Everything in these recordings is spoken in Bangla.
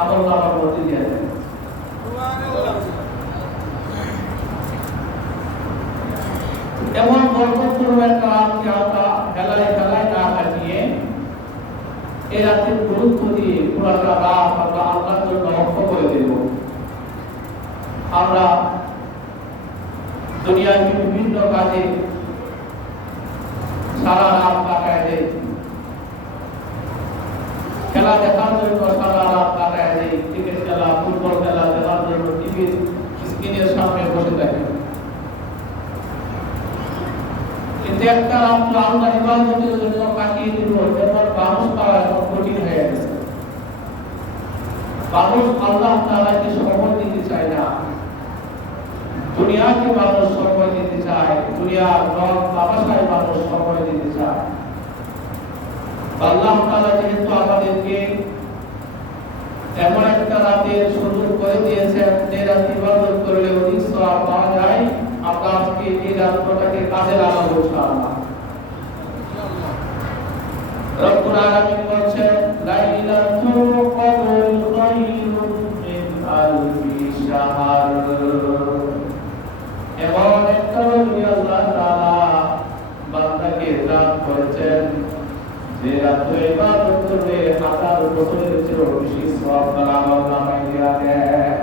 আমলনামার মধ্যে দিয়ে দেন। এমন বরকতপূর্ণ একটা রাতকে আমরা খেলায় খেলায় না কাটিয়ে এই রাতের গুরুত্ব দিয়ে পুরাটা রাত আমরা আল্লাহর জন্য অক্ষ করে দেব। আমরা দুনিয়ার বিভিন্ন কাজে সারা রাত কাটায় দেই, খেলা দেখার জন্য সারা রাত কাটায় দেই, ক্রিকেট খেলা ফুটবল খেলা দেখার জন্য টিভির স্ক্রিনের সামনে বসে থাকি। কিন্তু একটা রাত আল্লাহ ইবাদতের জন্য কাটিয়ে দিল, এবার মানুষ পাওয়া এখন কঠিন হয়ে গেছে। মানুষ আল্লাহ তাআলাকে সময় দিতে চায় না, দুনিয়াকে মানুষ সময় দিতে চায়, দুনিয়ার রং তামাশায় মানুষ সময় দিতে চায়। আল্লাহ তাআলা যেহেতু আমাদেরকে এমন একটা রাতের সুযোগ করে দিয়েছেন যে রাত ইবাদত করলে অধিক সওয়াব পাওয়া যায়, আমরা আজকে এই রাতটাকে কাজে লাগাবো ইনশাআল্লাহ। রব্বুল আলামিন বলেন লাইলাতুল কদর খায়রুম মিন আলফি শাহর। এমন একটা রাত আল্লাহ তাআলা বান্দাকে দান করেছেন যে রাতে ইবাদত করলে 1000 বছরের চেয়েও বেশি সওয়াব আল্লাহ নামায় দেয়া দেয়।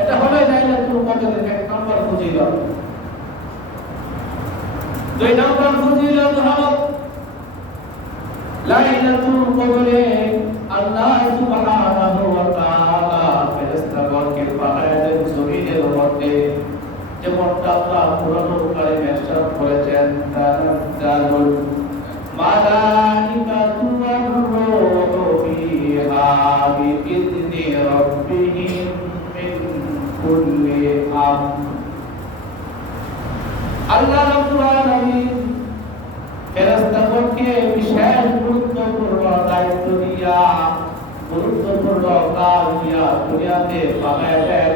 এটা হলো লাইলাতুল কদরের এক নম্বর ফজিলত। দুই নম্বর ফজিলত হলো লাইলাতুল কদরে আল্লাহ সুবহানাহু ওয়া তাআলা ফেরেশতাগণকে পাঠায় দেন জমিনের মধ্যে, যেমনটা আল্লাহ কোরআনুল কারীমে ইরশাদ করেছেন তানাজ্জালুল মালাইকাতু ওয়ার রূহু ফিহা বিইذনি রাব্বিহিম মিন কুল্লি আমর। আল্লাহ রাব্বুল আলামিন ফেরেশতাগণকে বিশেষ গুরুত্বপূর্ণ দায়িত্ব দিয়া, গুরুত্বপূর্ণ কাজ দিয়া দুনিয়াতে পাঠায় দেন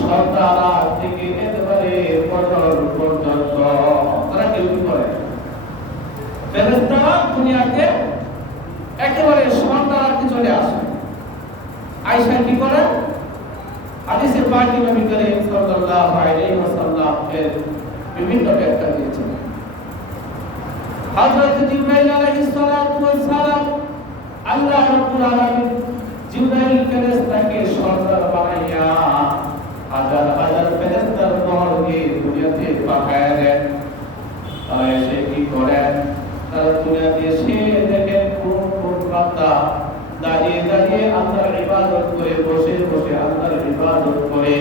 সকাল থেকে একেবারে ফজর পর্যন্ত। তারা কেউ কি করে? ফেরেশতারা দুনিয়াতে একেবারে সন্ধ্যা রাতে চলে আসে। আয়েশা কি করে? হাদিসে পাকে নবী করিম সাল্লাল্লাহু আলাইহি ওয়াসাল্লাম এর বিভিন্ন ব্যাখ্যা দিয়েছেন। হযরত জিবরাইল আলাইহিস সালাতু ওয়াস সালাম আল্লাহ রাব্বুল আলামিন জিবরাইল ফেরেশতাকে সরদার বানাইয়া হাজার হাজার ফেরেশতার দল নিয়ে দুনিয়াতে পাঠায় দেন। তারা এসে কি করেন? তারা দুনিয়াতে এসে দেখেন কোন বান্দা দাঁড়িয়ে দাঁড়িয়ে আল্লাহর ইবাদত করে, বসে বসে আল্লাহর ইবাদত করে,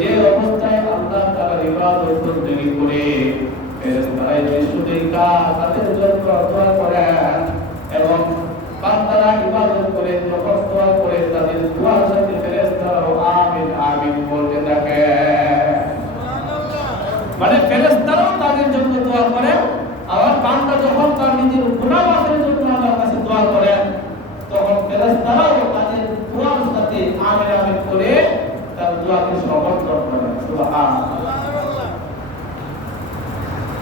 যে অবস্থায় আল্লাহ তাআলার ইবাদত করতে করে ফেরেশতারা এসে দেখা তাদের জন্য দোয়া করেন এবং বান্দারা ইবাদত করে যখন দোয়া করে তাদের দোয়ার সাথে ফেরেশতারাও আমিন আমিন বলতে থাকে। মানে ফেরেশতারাও তাদের জন্য দোয়া করে, আবার বান্দা যখন তার নিজের গুনাহ মাফের জন্য আল্লাহর কাছে দোয়া করে তখন ফেরেশতারাও তাদের দোয়ার সাথে আমিন আমিন করে তার দোয়াকে সমর্থন করে। সুবহানাল্লাহ।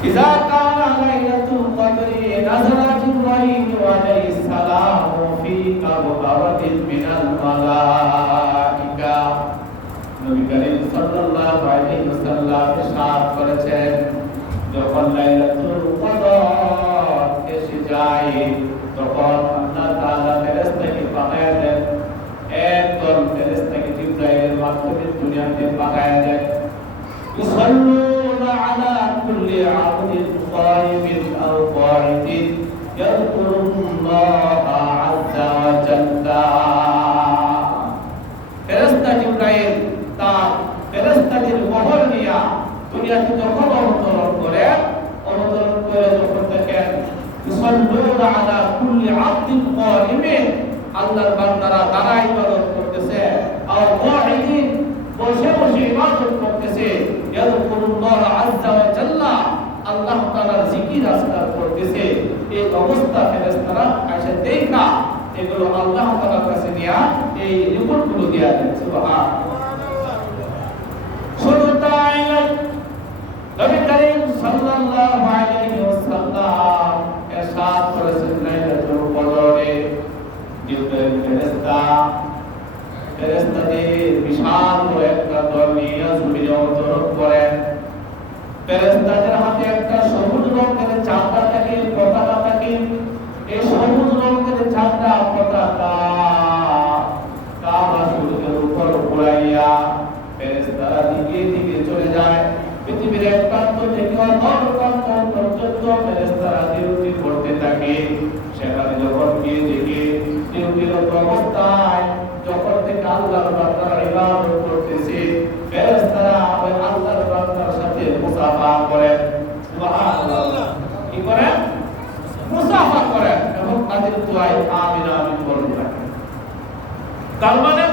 إذا كان ليلة القدر نزل جبريل عليه السلام في كبكبة من الملائكة। নবী করিম সাল্লাল্লাহু আলাইহি ওয়াসাল্লাম ইরশাদ করেছেন, যখন লাইলাতুল কদর এসে যায় তখন আল্লাহ তাআলা ফেরেশতাকে পাঠায় দেন। একদল ফেরেশতাকে জিবরাইলের মাধ্যমে দুনিয়াতে পাঠায় দেন। ইউসাল্লুনা আলা কুল্লি আবদিন কায়িমিন আও কাঈদিন ইয়াযকুরুল্লাহা আযজা ওয়া জাল্লা। ফেরেশতা জিবরাইল তার ফেরেশতাদের বহর নিয়া দুনিয়াতে যখন অবতরণ করে যখন দেখেন ইউসাল্লুনা আলা কুল্লি আবদিন কায়িমিন, আল্লাহর বান্দারা দাঁড়ায় ইবাদত করতেছে, আও কাঈদিন বসে বসে ইবাদত করতেছে, ইয়াযকুরুল্লাহ আযজা ওয়া জাল্লা আল্লাহ তাআলার জিকির আজকার করতেছে। এই অবস্থা ফেরেশতারা আয়েশা দেখা এগুলো আল্লাহ তাআলার কাছে নিয়া এই রিপোর্টগুলো দেয়া দেন। সুবহানাল্লাহ। শুধু তাই নয়, নবী করিম সাল্লাল্লাহু আলাইহি ওয়াসাল্লাম ইরশাদ করেছেন লাইলাতুল কদরে জিবরাইল ফেরেশতা ফেরেশতাদের বিশাল বড় একটা দল নিয়ে জমিনে অবতরণ করেন। ফেরেশতাদের হাতে একটা সবুজ রঙের চাঁদা থাকে, পতাকা থাকে। এই সবুজ রঙের চাঁদা পতাকা কাবা শরীফের উপর উড়াইয়া ফেরেশতারা দিকে দিকে চলে যায়। পৃথিবীর এক প্রান্ত থেকে অন্য প্রান্ত পর্যন্ত ফেরেশতারা ডিউটি করতে থাকে। সেখানে যখন গিয়ে দেখে ডিউটিরত অবস্থায় যখন থেকে আল্লাহর বান্দারা ইবাদত করতেছে, ফেরেশতারা ওই আল্লাহর বান্দার সাথে মুসাফা করেন। সুবহানাল্লাহ। কি করেন? মুসাফা করেন এবং তাদের দোয়ায় আমিন আমিন বলতে থাকেন। তার মানে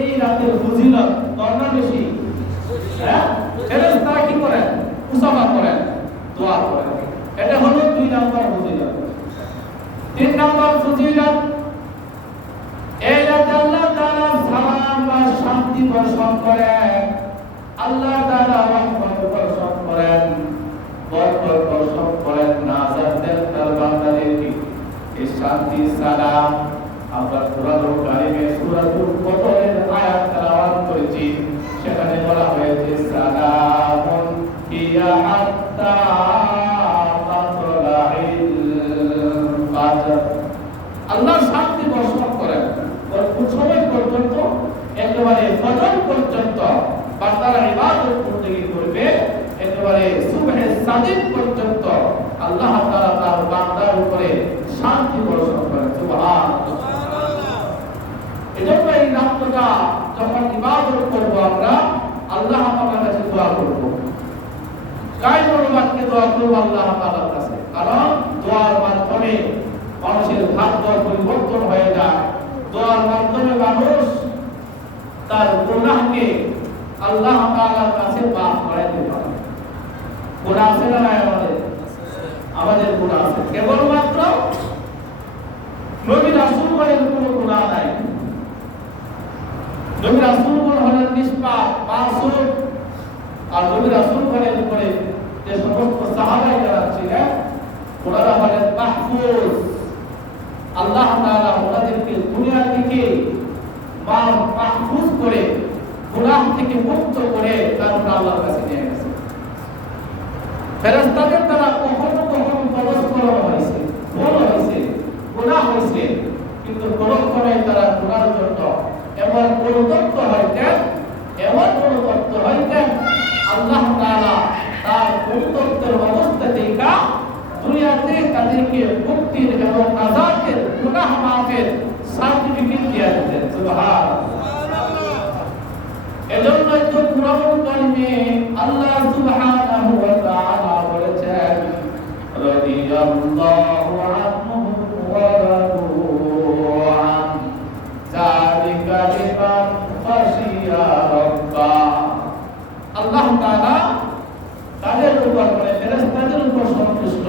এই রাতের ফজিলত কতটা বেশি? হ্যাঁ, ফেরেশতারা কি করেন? মুসাফা করেন, দোয়া করেন। এটা হলো 2 নাম্বার ফজিলত। 3 নাম্বার ফজিলত, এই রাতে আল্লাহ তাআলা সালাম বা শান্তি বর্ষণ করেন, আল্লাহ তাআলা রহমত বর্ষণ করেন, বরকত বর্ষণ করেন, নাজাত দেন তার বান্দাদেরকে। এই শান্তি সালাম আমরা কোরআনুল কারীমে সূরাতুল বকরার আয়াত তেলাওয়াত করেছি। সেখানে বলা হয়েছে সালামুন হিয়া হাত্তা মাতলাইল ফাজর। আল্লাহ শান্তি বর্ষণ করেন কোন সময় পর্যন্ত? একেবারে ফজর পর্যন্ত বান্দারা ইবাদত করবে, একেবারে সুবহে সাদিক পর্যন্ত আল্লাহ তাআলা তার বান্দার উপরে শান্তি বর্ষণ করেন। সুবহানাল্লাহ। এজন্য এই রাতটা যখন ইবাদত করব আমরা আল্লাহ তাআলার কাছে দোয়া করব। কায়মুল বাক্যে দোয়া করব আল্লাহ তাআলার কাছে, কারণ দোয়ার মাধ্যমে মানুষের ভাগ্য পরিবর্তন হয়ে যায়। দোয়ার মাধ্যমে মানুষ তার গুনাহকে আল্লাহ তাআলার কাছে মাফ করে দিতে পারে। গুনাহ আছে না নাই? আমাদের গুনাহ আছে, কেবলমাত্র নবী রাসূলগণের কোনো গুনাহ নাই। নবী রাসূলগণ হলেন নিষ্পাপ, মাসুম। আর নবী রাসূলগণের উপরে যে সমস্ত সাহাবায়ে যারা ছিলেন ওনারা হলেন মাহফুজ। আল্লাহ তাআলা ওনাদেরকে দুনিয়া থেকে মাহফুজ করে গুনাহ থেকে মুক্ত করে তারপর আল্লাহর কাছে নিয়ে গেছে। ফেরেশতাদের দ্বারা কখনো কখনো পরস্পর হয়েছে, ভুল হয়েছে, গুনাহ হয়েছে, কিন্তু কোনক্ষণে তারা গুনার জন্য এমন পরিতপ্ত হইতেন, আল্লাহ তাআলা তার পরিতপ্তের অবস্থা থেকে দুনিয়াতে তাদেরকে মুক্তির এবং নাজাতের, গুনাহ মাফের সার্টিফিকেট দিয়ে দিতেন। সুবহানাল্লাহ। এজন্যই তো কুরআনুল কারীমে আল্লাহ সুবহানাহু ওয়া তাআলা বলেছেন, রাদিয়াল্লাহু আনহু ওয়া রাদু আন যালিকা লিমান খাশিয়া রাব্বা। আল্লাহ তাআলা তাদের উপর মানে ফেরেশতাদের উপর সন্তুষ্ট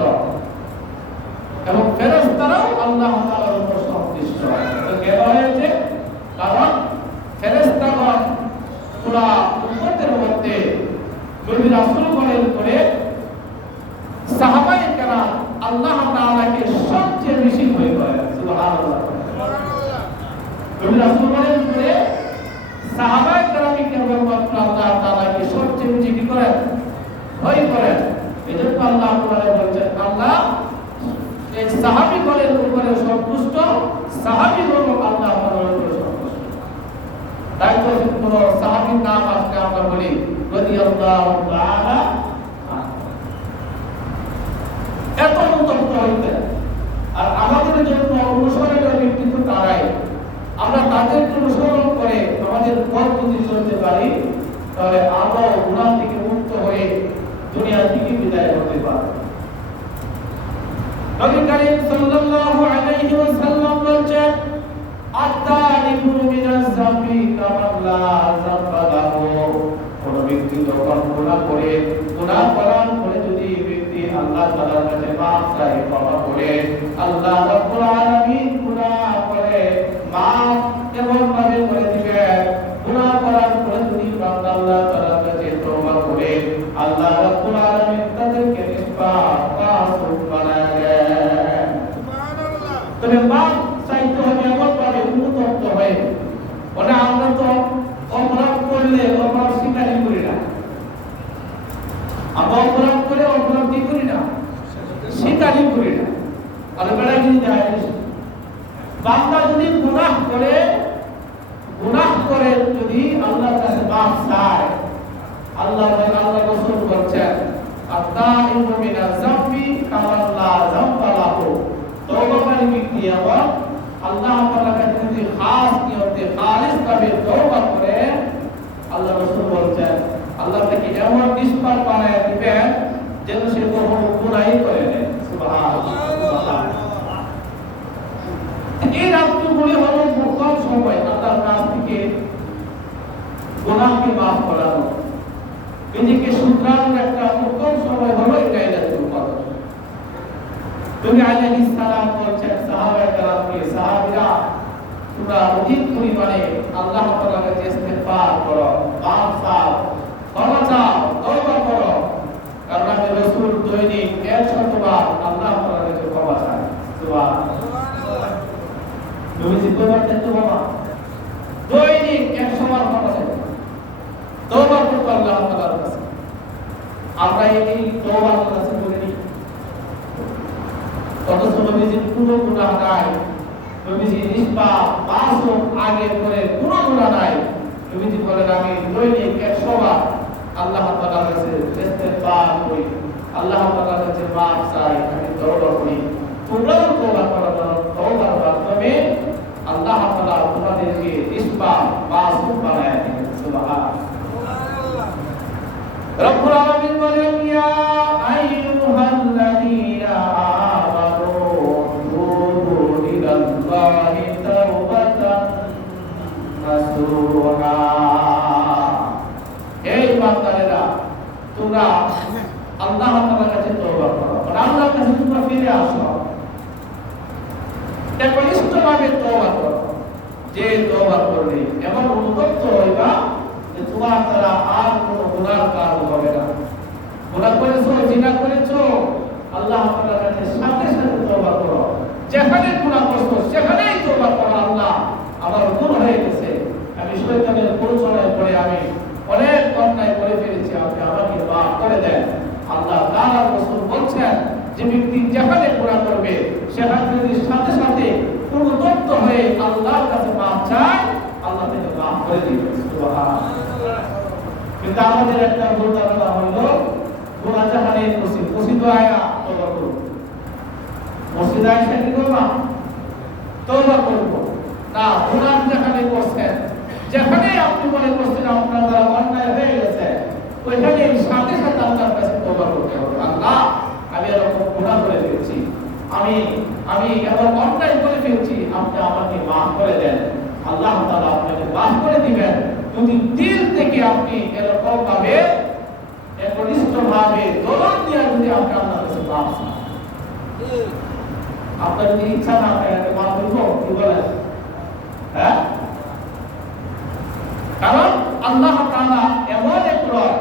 এবং ফেরেশতারাও আল্লাহ তাআলার উপর সন্তুষ্ট। তো কেন হয়েছে? কারণ ফেরেশতাগণ পুরা উম্মতের মধ্যে নবী রাসূলগণের উপরে সাহাবায়ে কেরাম আল্লাহ তাআলাকে সবচেয়ে বেশি ভয় করেন। সুবহানাল্লাহ। নবী রাসূলগণের উপরে সাহাবায়ে কেরাম কেবলমাত্র আল্লাহ তাআলাকে সবচেয়ে বেশি কি করেন? ভয় করেন। এজন্য আল্লাহ তাআলা বলেন, আল্লাহ এই সাহাবীগণের উপরে সন্তুষ্ট, সাহাবীগণ আল্লাহ তাআলার উপরে সন্তুষ্ট। তাই তো কোন সাহাবীর নাম আজকে আমরা বলি রাদিয়াল্লাহু তাআলা, এত উত্তপ্ত হইতে। আর আমাদের জন্য অনুসরণের ব্যক্তিত্ব তারাই। আমরা তাদেরকে অনুসরণ করে আমাদের পথ যদি চলতে পারি তাহলে আমরা গুনাহ থেকে মুক্ত হয়ে দুনিয়া থেকে বিদায় হতে পারব। নবী করিম সাল্লাল্লাহু আলাইহি ওয়াসাল্লাম বলেছেন, আত-তারিকু মিনাজ যামবি কামান লা যামবা লাহু। কোন ব্যক্তি যখন গুনাহ করার পরে যদি ব্যক্তি আল্লাহ তাআলার কাছে মাফ চায়, ক্ষমা করে, আল্লাহ রাব্বুল আলামিন গুনাহ করে মাফ এমন ভাবে করে দিবেন। গুনাহ করার পরে যদি বান্দা আল্লাহ তাআলার কাছে তওবা করে, আল্লাহ রাব্বুল আলামিন তাদেরকে নিষ্পাপ মাসুম বানায় দেন। সুবহানাল্লাহ। তবে মাফ চাইতে হবে এমন ভাবে উন্মুক্ত হয়ে, ওটা আমরা মাফ চায় আল্লাহ রাসূল বলেন আত-তাইবু মিনাজ যামবি কামান লা যামবা লাহু তওবাকারী ব্যক্তি এমন আল্লাহ তাআলার কাছে যদি খাস নিয়তে খালিস ভাবে তওবা করে আল্লাহ রাসূল বলেন আল্লাহ তাকে এমন নিষ্পাপ বানায় দিবেন যেন সে কখনো গুনাহই করে না সুবহানাল্লাহ। এই রাতগুলি হলো উত্তম সময় আল্লাহর কাছ থেকে গুনাহকে মাফ করানো, নিজেকে শুধরানোর একটা উত্তম সময় হলো এই লাইলাতুল কদর। নবী আলাইহিস সালাম বলেছেন সাহাবায়ে কেরামকে, সাহাবীরা তোমরা অধিক পরিমাণে আল্লাহ তাআলার কাছে ইস্তিগফার করো, মাফ চাও, ক্ষমা চাও, তওবা করো, কারণ আমি রাসূল দৈনিক 100 বার আল্লাহ তাআলার কাছে ক্ষমা চাই। সুবহানাল্লাহ। নবীজি তওবা করতে বাবা দৈনিক 100 বার ক্ষমা চাই, তওবা করতে আল্লাহ তাআলার কাছে। আমরা এই তওবা আল্লাহর কাছে করে নিই, অথচ নবীজির কোনো গুনাহ নাই, নবীজি নিষ্পাপ, মাসুম, আগে পরে কোনো গুনাহ নাই। নবীজি বলেন আমি দৈনিক 100 বার আল্লাহ তাআলার কাছে ইস্তিগফার করি, আল্লাহ তাআলার কাছে মাফ চাই, আমি তওবা করি। তোমরাও তওবা করো, তওবার মাধ্যমে আল্লাহ তাআলা তোমাদেরকে নিষ্পাপ, মাসুম বানায় দিবেন। সুবহানাল্লাহ। রব্বুল আলামিন বলেন ইয়া আইয়ুহাল্লাযীনা আমানু তুবু ইলাল্লাহি তাওবাতান নাসুহা। এই বান্দারেরা তোমরা আল্লাহ তাআলার কাছে তওবা করো, আল্লাহর কাছে তোমরা ফিরে আসো, একনিষ্ঠভাবে তওবা করো। যে তওবা করবে এমন অনুতপ্ত হইবা যে তোমার দ্বারা আর কোনো গুনাহ কাজ হবে না। গুনাহ করেছো, জিনা করেছো, আল্লাহ তাআলার কাছে সাথে সাথে তওবা করো। যেখানে গুনাহ করছো সেখানেই তওবা করো, আল্লাহ আমার ভুল হয়ে গেছে, আমি শয়তানের প্ররোচনায় পড়ে আমি অনেক অন্যায় করে ফেলেছি, আপনি আমাকে মাফ করে দেন। আল্লাহ তাআলার রাসূল বলছেন যে ব্যক্তি যেখানে গুনাহ করবে সেখানে যদি সাথে সাথে অনুতপ্ত হয়ে আল্লাহর কাছে মাফ চায়, আল্লাহ তাকে মাফ করে দিবেন। সুবহানাল্লাহ। কিন্তু আমাদের একটা ভুল ধারণা হলো গুনাহ যেখানে করছি, মসজিদ আয়া তওবা করব, মসজিদ আয়া কি করব, তওবা করব না। গুনাহ যেখানে করছেন, যেখানে আপনি মনে করছেন আপনার দ্বারা অন্যায় হয়ে গেছে, ওইখানে সাথে সাথে আল্লাহর কাছে তওবা করতে হবে। আল্লাহ আমি এরকম গুনাহ করে ফেলেছি, আমি এমন অন্যায় করে ফেলেছি, আপনি আমাকে মাফ করে দেন। আল্লাহ তাআলা আপনাকে মাফ করে দিবেন যদি দিল থেকে আপনি এরকম ভাবে একনিষ্ঠভাবে দরদ দিয়ে যদি আপনি আল্লাহর কাছে মাফ চান। আপনার যদি ইচ্ছা না থাকে মাফ করব, কি বলেন? হ্যাঁ, কারণ আল্লাহ তাআলা এমন এক রব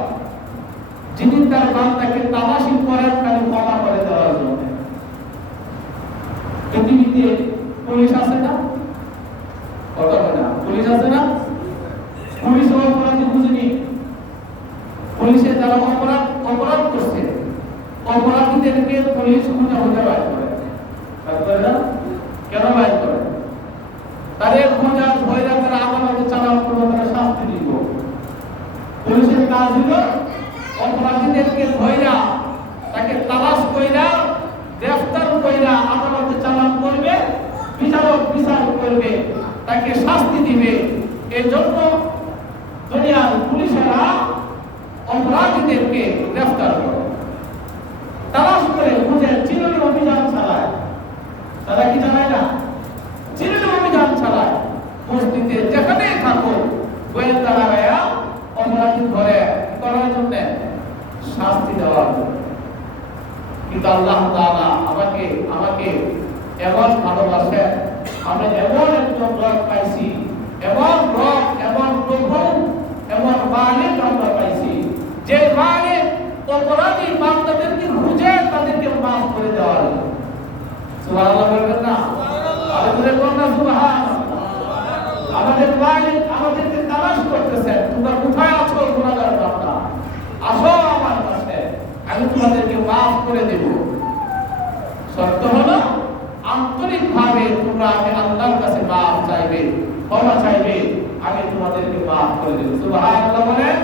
যিনি তার বান্দাকে তালাশি করেন খালি ক্ষমা করে দেওয়ার জন্য। পৃথিবীতে পুলিশ আছে না? কথা বলে না, পুলিশ আছে না? পুলিশ অপরাধী বুঝেনি, পুলিশে যারা অপরাধ করছে অপরাধীদেরকে পুলিশ খুঁজে খুঁজে বাইর করে না? কেন বাইর করে? তাদের খোঁজা ধৈর্য তারা আদালতে চালান করবো, তারা শাস্তি দিব। পুলিশের কাজ হলো অপরাধীদেরকে ধৈর্য তাকে তালাশ কইরা গ্রেফতার কইরা আদালতে চালান করবে, বিচারক বিচার করবে, তাকে শাস্তি দিবে। এই জন্য দুনিয়ার পুলিশেরা অপরাধীদেরকে গ্রেফতার করে, তালাশ করে খুঁজে চিরুনি অভিযান চালায়। তারা কি চালায় না? চিরুনি অভিযান চালায়। বস্তিতে যেখানেই থাকো গোয়েন্দারা অপরাধী ধরে করার জন্য, শাস্তি দেওয়ার জন্য। কিন্তু আল্লাহ তাআলা আমাকে এমন ভালোবাসেন, আমরা এমন একজন রব পাইছি, এমন রব, এমন প্রভু, এমন মালিক আমরা পাইছি, যে মালিক অপরাধী বান্দাদেরকে খুঁজে তাদেরকে মাফ করে দেওয়ার। সুবহানাল্লাহ বলবেন না? আল্লাহর কোনটা সুবহানাল্লাহ। আমাদের মালিক আমাদেরকে তালাশ করতেছেন, তোমরা কোথায় আছো গুনাহগার বান্দা, আসো আমার কাছে, আমি তোমাদেরকে মাফ করে দেব। শর্ত হলো আন্তরিকভাবে তোমরা আল্লাহর কাছে মাফ চাইবে, ক্ষমা চাইবে, আমি তোমাদেরকে মাফ করে দেব। সুবহানাল্লাহ বলেন,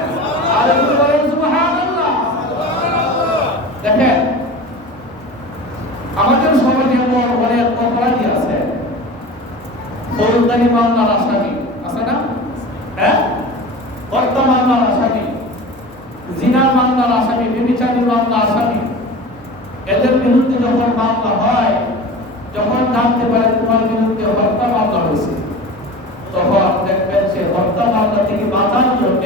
আর একটু বলেন সুবহানাল্লাহ। দেখেন আমাদের সমাজে এমন অনেক অপরাধী আছে, ফৌজদারি মামলার আসামি আছে না? হ্যাঁ, হত্যা মামলার আসামি, জিনার মামলার আসামি, ব্যভিচারের মামলার আসামি। এদের বিরুদ্ধে যখন মামলা হয়, যখন জানতে পারে তোমার বিরুদ্ধে হত্যা মামলা হয়েছে, তখন দেখবেন সে হত্যা মামলা থেকে বাঁচার জন্য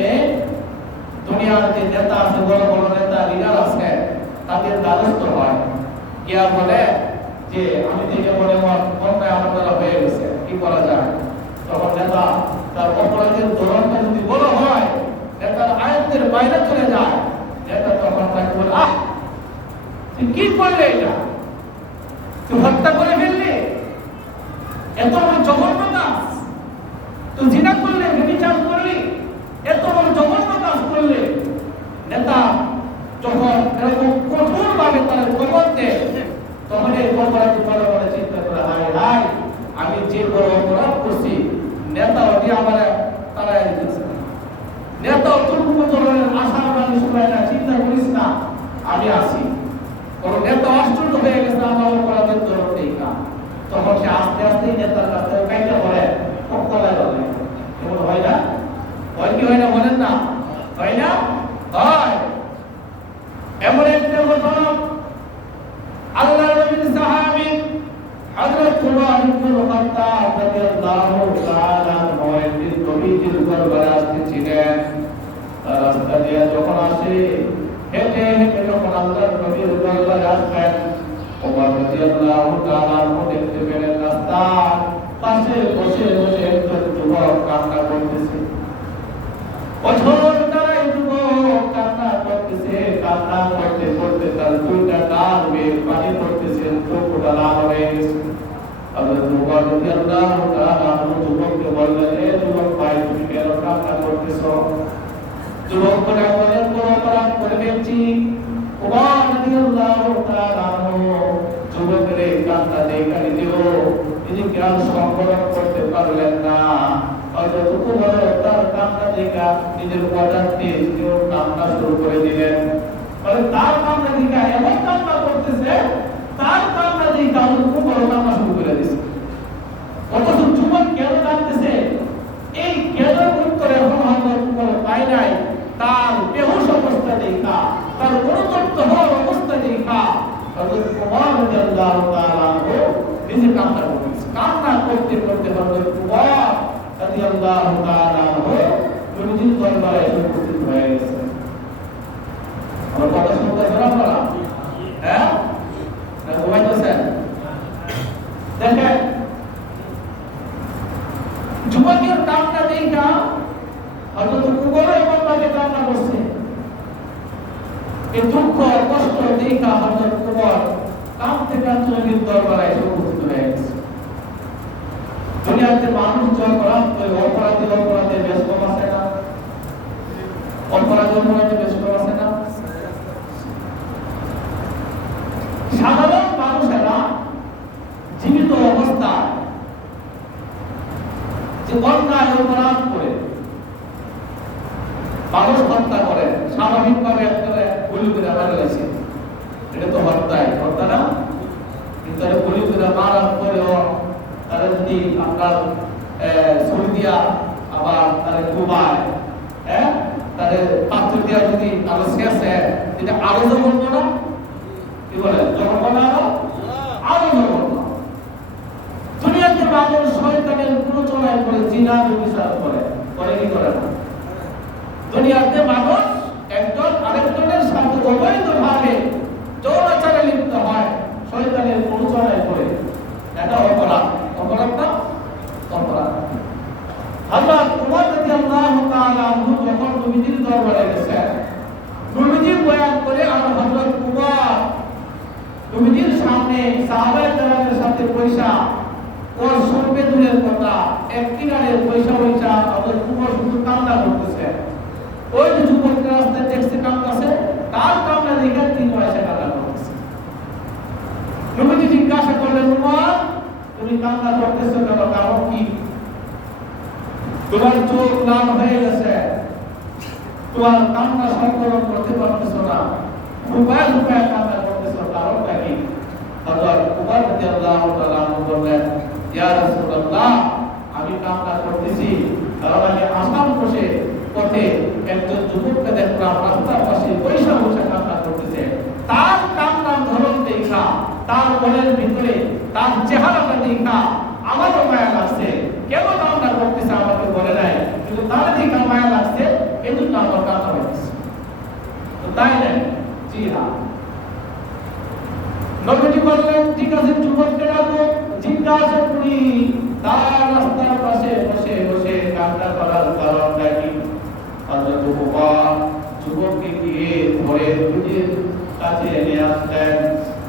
দুনিয়ার যে নেতা আছে, বড় বড় নেতা, লিডার আছে, তাদের দ্বারস্থ হয়, গিয়া বলে যে আমি থেকে মনে অন্যায় আমার দ্বারা হয়ে গেছে, কি করা যায়? তখন নেতা তার অপরাধের ধরনটা যদি বড় হয়, নেতার আয়ত্তের বাইরে চলে যায়, নেতা তখন তাকে বলে, আহ তুই কি করলে, এটা তুই হত্যা করে ফেললি, এত বড় জঘন্য কাজ, তুই জিনা করলে, ব্যভিচার করলি, এত বড় জঘন্য কাজ করলে। নেতা যখন এরকম কঠোর ভাবে তারা খবর দেয়, তখন এই অপরাধী বড় বড় চিন্তা করে, হায় হায় আমি যে বড় অপরাধ করছি, নেতা ওটি আমার তারা দিতেছে, নেতা অতটুকু ধরনের আশার মানুষ হয় না, চিন্তা করিস না আমি আসি। কারণ নেতা আশ্চর্য হয়ে গেছে আমার অপরাধের ধরন নেই না, তখন সে আস্তে আস্তে নেতার কাছ থেকে কাইটা পড়ে কলায় বলে, এমন হয় না? হয় কি হয় না বলেন না? হয় না? হয়। এমন একটা ঘটনা আল্লাহর নবীর সাহাবী হযরত উমর ইবনে খাত্তাব রাদিয়াল্লাহু তাআলা নবীর নবীর দরবারে আসছিলেন। রাস্তা দিয়ে যখন আসে, হেঁটে হেঁটে যখন আল্লাহর নবীর দরবারে আসেন, ওমর রাদিয়াল্লাহু তাআলা দেখতে পেলেন রাস্তা পাশে বসে বসে একজন যুবক কান্না করতেছে। বছর ধরে যুবক কান্না করতেছে, কান্না করতে করতে তার দুইটা গাল বেয়ে পানি পড়তেছে, চোখটা লাল হয়ে গেছে। হযরত উমর রাদিয়াল্লাহু তাআলা যুবককে বললেন, এ যুবক ভাই, তুমি কেন কান্না করতেছো? যুবক বলে, কোন অপরাধ করে ফেলছি। উমর রাদিয়াল্লাহু তাআলা যুবকের কান্না দেখে নিজেকে আর সংবরণ করতে পারলেন না। হযরত উমর তার কান্না দেখে নিজের পদার্থে নিজেও কান্না শুরু করে দিলেন। বলে তার কান্না দেখে এমন কান্না করতেছে, তার কান্না দেখে হযরত উমর কান্না শুরু করে দিয়েছে। অথচ যুবক কেন কাঁদতেছে, এই কেনের উত্তরে এখন হযরত উমর পায় নাই। তার বেহুশ অবস্থা দেখা, তার অনুতপ্ত হওয়ার অবস্থা দেখা হযরত উমর রাদিয়াল্লাহু তাআলা নিজে কান্না করতেছে। কান্না করতে করতে হযরত উমর রাদিয়াল্লাহু তাআলা নবীজির দরবারে এসে উপস্থিত হয়ে গেছে। আমার কথা শুনতেছেন আপনারা? হ্যাঁ, ঘুমাইতেছেন? দেখেন যুবকের কান্না দেখা হযরত উমর এমন ভাবে কান্না করছে, এই দুঃখ কষ্ট দেখা হযরত উমর কাঁদতে কাঁদতে নবীর দরবারে এসে উপস্থিত হয়ে গেছে। দুনিয়াতে মানুষ যে অপরাধ করে, অপরাধে ব্যস্ত আছে না? অপরাধে ব্যস্ত আছে না? সাধারণ মানুষেরা জীবিত অবস্থায় যে অন্যায় অপরাধ করে মানুষ হত্যা করে, স্বাভাবিকভাবে একটা গুলি করে মারা গেছে, এটা তো হত্যা না? কিন্তু গুলি করে মারার পরেও তারা যদি আপনার ছুরি দিয়া আবার তারা ডুবায়, হ্যাঁ, তাদের পাথর দিয়া যদি আরো শেষে, এটা আরো জঘন্য না? কি বলে, জঘন্য না? আরো জঘন্য। দুনিয়াতে মানুষ শয়তানের প্রচলন করে জিনা ব্যভিচার করে কি করে না? দুনিয়াতে মানুষ একজন আরেকজনের সাথে অবৈধভাবে যৌনাচারে লিপ্ত হয়, শয়তানের প্রচলন করে। এটা অপরাধ। অপরাধ না? অপরাধ। হযরত উমর রাদিয়াল্লাহু তাআলা যখন নবীজির দরবারে গেছেন, নবীজি বয়ান করে আর হযরত উমর নবীজির সামনে সাহাবায়ে কেরামের সাথে পয়সা ও শুনবে দূরের কথা, এক কিনারে পয়সা হযরত উমর শুধু কান্না করতেছে। ওই যে যুবক রাস্তায় দেখতে কাঁদতেছে, তার কান্না দেখে 3 পয়সা কান্না করতেছে। নবীজি জিজ্ঞাসা করলেন, উমর তুমি কান্না করতেছো কেন, কারণ কি? তোমার চোখ লাল হয়ে গেছে, তোমার কান্না সংকলন করতে পারতেছ না, রূপায় রূপায় কান্না করতেছ, কারণটা কি? হযরত উমর রাদিয়াল্লাহু তাআলা বললেন, ইয়া রাসূলুল্লাহ, আমি কান্না করতেছি কারণ আমি আসাম বসে পথে একজন যুবককে দেখলাম রাস্তার পাশে বৈশা বসে কান্না করতেছে। তার কান্নার ধরন দেখা, তার মনের ভিতরে তার চেহারাটা দেখা আমারও মায়া লাগছে। কেন কান্না করতেছে আমাকে বলে নাই, কিন্তু তার দেখা মায়া লাগছে, এজন্য আমার কান্না হচ্ছে। তো তাই না? জি হ্যাঁ। নবীজি বললেন, ঠিক আছে, যুবককে ডাকো, জিজ্ঞাসা করি তার রাস্তার পাশে বসে বসে কান্না করার কারণটা কি? হযরত উমর যুবককে গিয়ে ধরে নবীজির কাছে এনে আসলেন।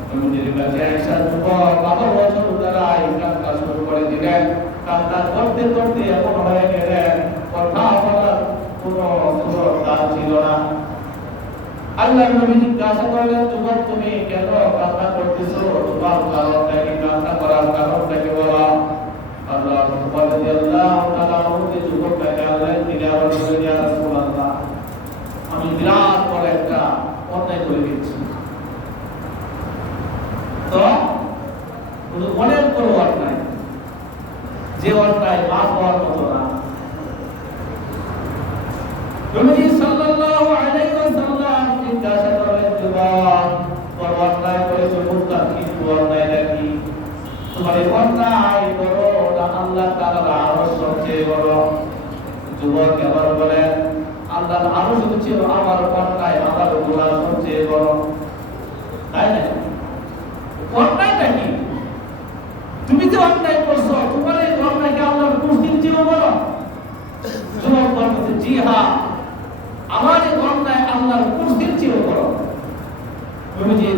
নবীজির কাছে এসে যুবক আবার বছর দ্বারাই কান্না শুরু করে দিলেন। কান্না করতে করতে এমন হয়ে গেলেন, কথা বলার কোনো সুযোগ তার ছিল না। আল্লাহ নবী জিজ্ঞাসা করলেন, যুবক তুমি কেন কান্না করতেছো? তোমার কারণটা কি? কান্না করার কারণটা কি বলো? আল্লাহ রাদিয়াল্লাহু তাআলা ওই যুবকটাকে আল্লাহ দিলেন, ইয়া রাসূলুল্লাহ, আমি বিরাট বড় একটা অন্যায় করে ফেলেছি। তো অনেক বড় অন্যায়, যে অন্যায় মাফ হওয়ার মতো না। নবী সাল্লাল্লাহু আলাইহি ওয়াসাল্লাম জিজ্ঞাসা করলেন, যুবক বড় অন্যায় করেছো, বুঝলাম, কিন্তু অন্যায়টা কি? তোমার এই অন্যায় বড় না আল্লাহ তাআলার আরশ সবচেয়ে বড়? যুবক আবার বলেন, আল্লাহর আরশ হচ্ছে আমার অন্যায়, আমার গুনাহ সবচেয়ে বড়। তাই না? অন্যায়টা কি? তুমি যে অন্যায় করছো, তোমার এই অন্যায় কি আল্লাহর কুরসির চেয়েও বড়? যুবক বলছে, জি হ্যাঁ, আমার এই অন্যায় আল্লাহর কুরসির চেয়েও বড়। নবীজি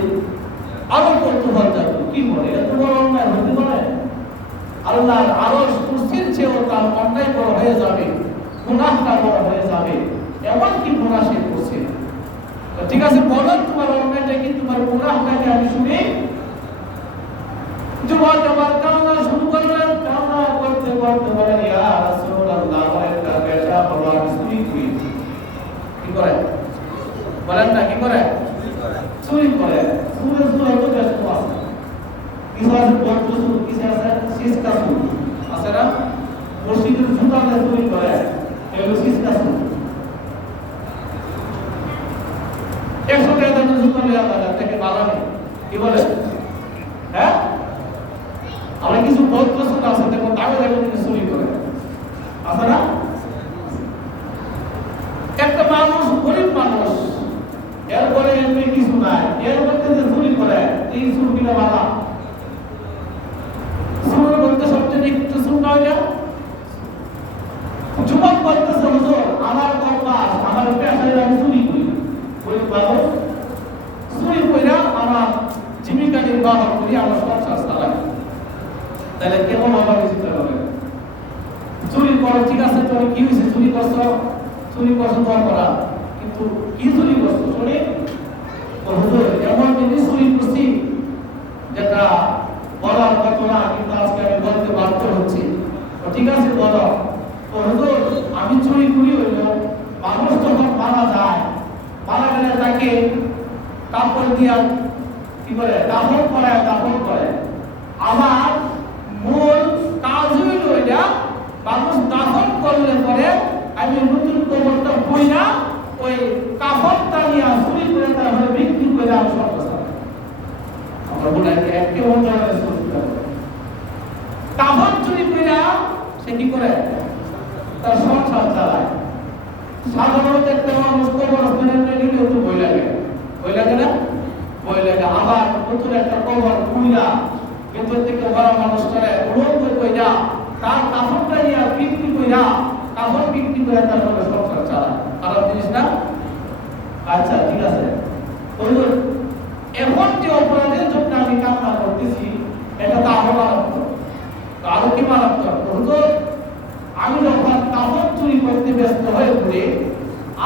আরো কৌতূহল জাগলো, কি বলে, এত বড় অন্যায় হতে পারে? আল্লাহর আরশ কুরসির চেয়েও তার অন্যায় বড় হয়ে যাবে, গুনাহটা বড় হয়ে যাবে, এমন কি গুনাহ সে করছে? ঠিক আছে, বলো তোমার অন্যায়টা কি, তোমার গুনাহটাকে আমি শুনি। যুবক আবার কান্না শুরু করলেন, কান্না করতে করতে বলেন, ইয়া রাসূলুল্লাহ, আমার একটা পেশা হলো, আমি চুরি করি। কি করে বলেন না? কি করে? চুরি করে। চুরি চুরি তো বেশ আছে, কিছু আছে বড় চুরি, কিছু আছে সিসকা চুরি, আছে না? মসজিদের জুতাতে চুরি করে, এগুলো সিসকা চুরি। 100 টাকা দামের জুতা নিয়ে আপনার থেকে ভালো নেই, কি বলে? হ্যাঁ, আমরা কিছু বহুত প্রশ্ন আছে, দেখো তাও দেখো চুরি করে, আছে না? একটা মানুষ, গরিব মানুষ, এরপরে এমনি কিছু নাই, এর মধ্যে যে চুরি করে, এই চুরিটা বাধা। চুরির মধ্যে সবচেয়ে একটু চুর নয় না? যুবক বলতেছে, হুজুর, আমার অভ্যাস, আমার পেশায় আমি চুরি করি। গরিব মানুষ চুরি কইরা আমার জীবিকা নির্বাহ করি, আমার সংসার চালাই। তাহলে কেমন অভাব চিন্তা করবে? চুরি করো, ঠিক আছে, তুমি কি হয়েছে? চুরি করছো, চুরি করছো তো করা, কিন্তু কি চুরি করছো? শুনি হুজুর, এমন জিনিস চুরি করছি যেটা বলার কথা না, কিন্তু আজকে আমি বলতে বাধ্য হচ্ছি। ঠিক আছে, বলো। হুজুর, আমি চুরি করি হইল, মানুষ যখন মারা যায়, মারা গেলে তাকে কাপড় দিয়া কি করে দাফন করায়, দাফন করে। আমার মূল কাজ হইল এটা, মানুষ দাফন করলে পরে আমি নতুন কবরটা বইনা ওই কাফনটা নিয়ে চুরি করে তারপরে বিক্রি করে আমি সংসার। আমরা বলে একে অন্যায় কাফন চুরি কইরা সে কি করে তার সংসার চালায়। সাধারণত একটা মানুষ কবরস্থানের গেলে একটু ভয় লাগে, ভয় লাগে না? ভয় লাগে। আবার নতুন একটা কবর খুইলা ভেতর থেকে বড় মানুষটারে উড়ন কইরা তার কাফনটা নিয়ে বিক্রি কইরা, কাফন বিক্রি করে তারপরে সংসার চালায়। খারাপ জিনিস না? আচ্ছা, ঠিক আছে। এখন যে অপরাধের জন্য আমি কান্না করতেছি, এটা তো আরো মারাত্মক, আরো কি মারাত্মক? আমি যখন কাপড় চুরি করতে ব্যস্ত হয়ে পড়ে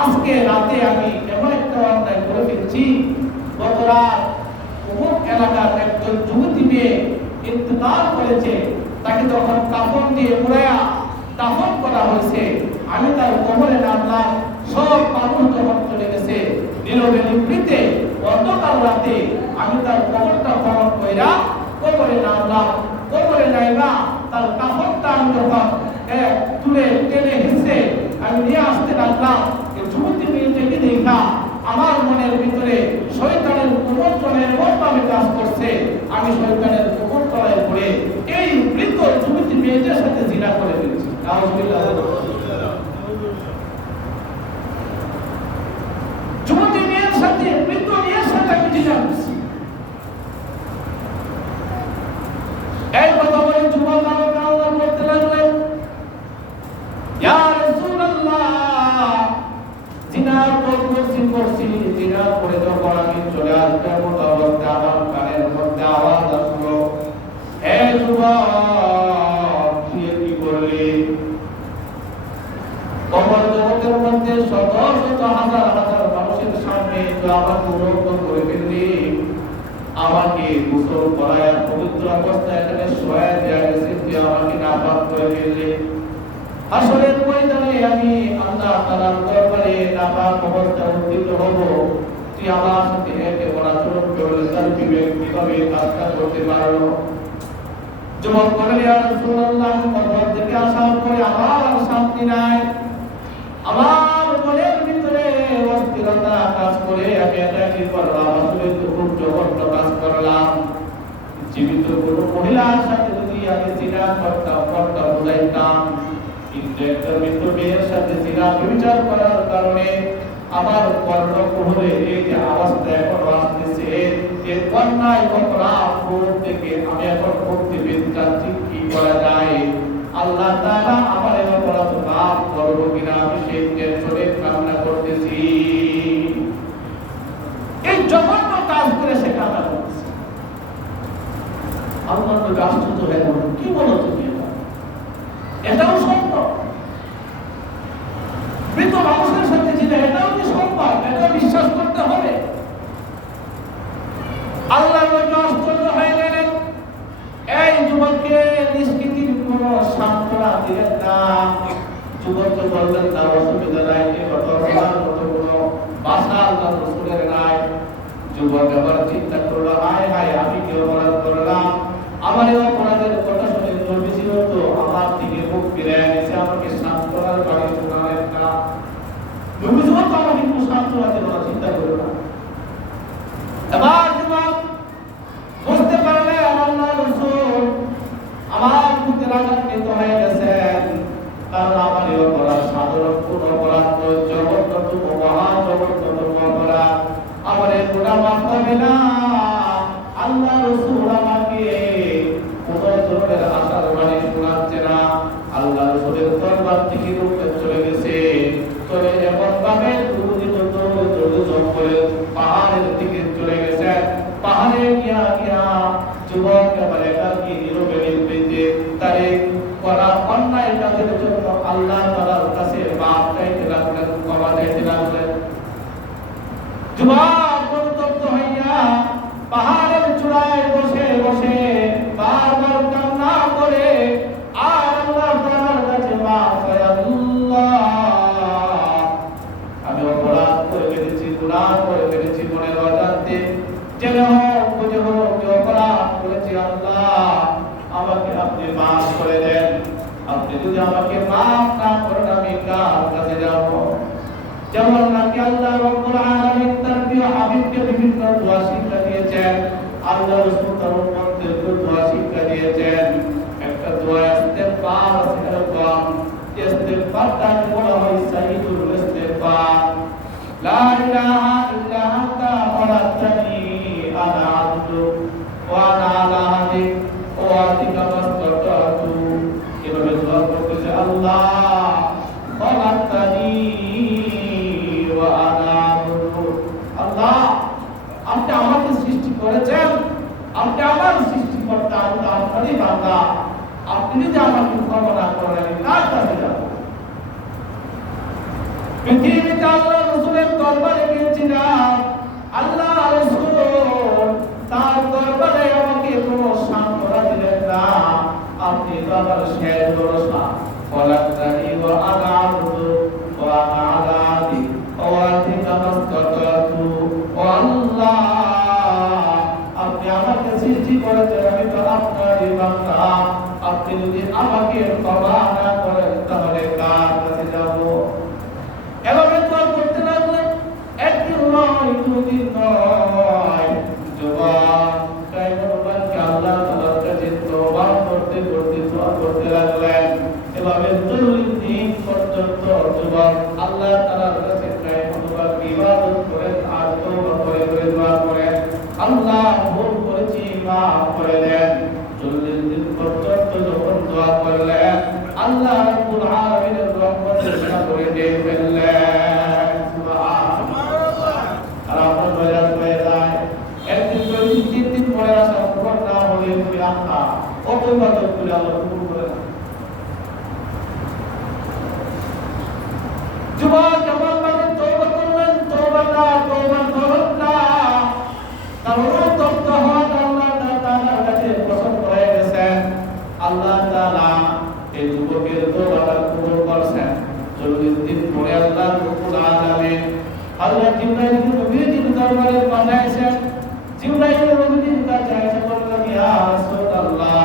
আজকে রাতে আমি এমন একটা অন্যায় করে ফেলছি, গত রাত অমুক এলাকার একজন যুবতী মেয়ে ইন্তেকাল করেছে, তাকে যখন কাপড় দিয়ে মুড়াইয়া দাফন করা হয়েছে, আমি তার কবরে নামলাম। সব মানুষ যখন চলে গেছে, নীরবে নিভৃতে অন্ধকার রাতে আমি তার কবরটা খনন কইরা কবরে নামলাম। কবরে নাইবা তার কাফনটা আমি যখন তুলে টেনে হিসে আমি নিয়ে আসতে লাগলাম, যুবতী মেয়েটাকে দেখা আমার মনের ভিতরে শয়তানের কুমন্ত্রণের মর্মে কাজ করছে। আমি শয়তানের কুমন্ত্রণায় পড়ে এই বৃদ্ধ যুবতী মেয়েটার সাথে জিনা করে ফেলেছি। যুবতী মেয়ের সাথে, বৃদ্ধ মেয়ের সাথে আমি জিনা করছি। এই কথা বলে যুবক আমাকে আল্লাহ বলতে লাগলেন, ইয়া রাসূলুল্লাহ, জিনার করছি, জিনার করে যখন আমি চলে আসবে মতো অবস্থা আমার কানের মধ্যে আওয়াজ আসলো, হে যুবক তুই কি করলি? কবর জগতের মধ্যে শত শত হাজার হাজার মানুষের সামনে আমাকে উন্নত করে ফেললি, আমাকে গোসল করায় পবিত্র অবস্থায় এখানে শোয়া দেওয়া গেছে, তুই আমাকে নাপাক করে ফেললি। আসলের ময়দানে আমি আল্লাহ তাআলার দরবারে নাপাক অবস্থায় উত্থিত হব, তুই আমার সাথে একে আচরণ করলে তার বিবেক কিভাবে কাজটা করতে পারলো? যুবক বলেন, ইয়া রাসূলুল্লাহ, কবর থেকে আসার পরে আমার শান্তি নাই, আমার মনের ভিতরে অস্থিরতা কাজ করে, আমি এটা কি করলাম? আসলে খুব জঘন্য কাজ করলাম। জীবিত কোনো মহিলার সাথে যদি আমি জিনা করতাম বুঝাইতাম, কিন্তু একটা মৃত মেয়ের সাথে জিনা বিচার করার কারণে আমার কর্ণকুহরে এই যে আওয়াজটা এখন আসতেছে, এই অন্যায় অপরাধ থেকে আমি এখন মুক্তি পেতে চাচ্ছি, কি করা যায়? আল্লাহ তাআলা আমার এই অপরাধ মাফ করবো কিনা আমি সেই টেনশনে কামনা করতেছি। এই জঘন্য কাজ করে সে কামনা করতেছে। আল্লাহ নবী আশ্চর্য হয়ে বললেন, কি বলো তুমি? এটাও সম্ভব? মৃত মানুষের সাথে জিনা এটাও কি সম্ভব? এটা বিশ্বাস করতে হবে। আল্লাহ নবী আশ্চর্য হয়ে গেলেন। এই যুবককে নিষ্কৃতির কোন সান্ত্বনা দিলেন না। যুবককে বললেন, তার অসুবিধা নাই, এ কথা বলার মতো কোনো ভাষা আল্লাহ রাসূলের নাই। যুবক আবার চিন্তা করলো, হায় হায়, আমি কি অপরাধ করলাম? আমার এই অপরাধের কথা শুনে নবীজি তো আমার দিকে মুখ ফিরে এনেছে, আমাকে সান্ত্বনার বাণী শোনালেন না। নবীজি তো আমাকে একটু সান্ত্বনা দেওয়ার কথা চিন্তা করলো না। এবার যুবক বুঝতে পারলে আল্লাহ রাসূল আমার প্রতি রাগান্বিত হয়ে গেছেন, কারণ আমার এই অপরাধ সাধারণ কোন অপরাধ নয়, জগৎ মহা জগৎ অপরাধ। আমার এই গুনাহ মাফ হবে না। আল্লাহ রাসূল আমাকে কোন ধরনের আশার বাণী শোনাচ্ছে না। আল্লাহ রাসূলের দরবার থেকে রুখে চলে গেছে, চলে এমন ভাবে জঙ্গলের পাহাড়ের দিকে চলে গেছে। পাহাড়ে গিয়া যুবক আবার একাকী নীরবে নিভৃতে তারে করা অন্যায় কাজের জন্য আল্লাহ তাআলার কাছে মাফ চাইতে লাগলেন, ক্ষমা চাইতে লাগলেন। যুবক অনুতপ্ত হইয়া পাহাড়ের চূড়ায় বসে বসে বারবার কান্না করে আর আল্লাহ তাআলার কাছে মাফ চায়, আল্লাহ আমি অপরাধ করে ফেলেছি, গুনাহ করে ফেলেছি, মনের অজান্তে জেনে হোক বুঝে হোক অপরাধ করেছি, আল্লাহ আমাকে আপনি মাফ করে দেন। আপনি যদি আমাকে মাফ না করেন আমি কার কাছে যাব? যেমন নাকি আল্লাহ রাব্বুল আলামিন তার প্রিয় হাবিবকে বিভিন্ন দোয়া শিক্ষা দিয়েছেন, আল্লাহ রাসূল তার উম্মতদেরকে দোয়া শিক্ষা দিয়েছেন। একটা দোয়া ইস্তেগফার আছে, এরকম ইস্তেগফারটা বলা হয় সাইয়্যিদুল ইস্তেগফার, লা ইলাহা ইল্লা আনতা খলাকতানি আনা আবদুক ওয়া আনা আলা আহদিক ওয়া ওয়াদিকা মাসতাতাতু। এভাবে দোয়া করতেছে, আল্লাহ খলাকতানি ওয়া আনা আবদুক, আল্লাহ আপনি আমাকে সৃষ্টি করেছেন, আপনি আমার সৃষ্টিকর্তা, আমি আপনারই বান্দা, আপনি যদি আমাকে ক্ষমা না করেন আমি কার কাছে যাব? পৃথিবীতে আল্লাহ রাসূলের দরবারে গিয়েছিলাম, আল্লাহ রাসূল তার দরবারে আমাকে কোনো সান্ত্বনা দিলেন না। আপনি তো আমার শেষ ভরসা, خلقتني وأنا عبد وأنا على عهدي ووعدك ما استطعت والله আপনি আমাকে সৃষ্টি করেছেন আমি তো আপনারই বান্দা আপনি যদি আমাকে ক্ষমা না করেন তাহলে কার কাছে যাব এভাবে দোয়া করতে লাগলেন একদিন নয় দুদিন নয় জবান কায়নাতকে আল্লাহ তাআলার কাছে তওবা করতে করতে দোয়া করতে লাগলেন এভাবে 40 দিন পর্যন্ত জবান আল্লাহ তাআলার কাছে কায়নাতকে ইবাদত করেন আর তওবা করে করে দোয়া করেন আল্লাহ ভুল করেছি মাফ করে দেন 40 দিন পর্যন্ত যখন দোয়া করলেন আল্লাহ রাব্বুল আলামিনের রহমতের সাগরে ডেকে ফেললেন সুবহানাল্লাহ আর আপনার দয়া হয়ে যায় একদিন করে 3 দিন পরে আসা পূরণ না হলে তুমি আল্লাহ কত ইবাদত করে আল্লাহ কবুল করে না যুবক কেমন ভাবে তওবা করলেন তওবা না তারপরে তওবা হওয়া আল্লাহ তাআলার কাছে পছন্দ হয়ে গেছেন আল্লাহ তাআলা এই যুবকের তওবাটা কবুল করেছেন 40 দিন পরে আল্লাহ রাব্বুল আলামিন হযরত জিবরাইলকে নবীজির দরবারে পাঠাইছেন জিবরাইল নবীজির কাছে এসে বললেন ইয়া রাসূলুল্লাহ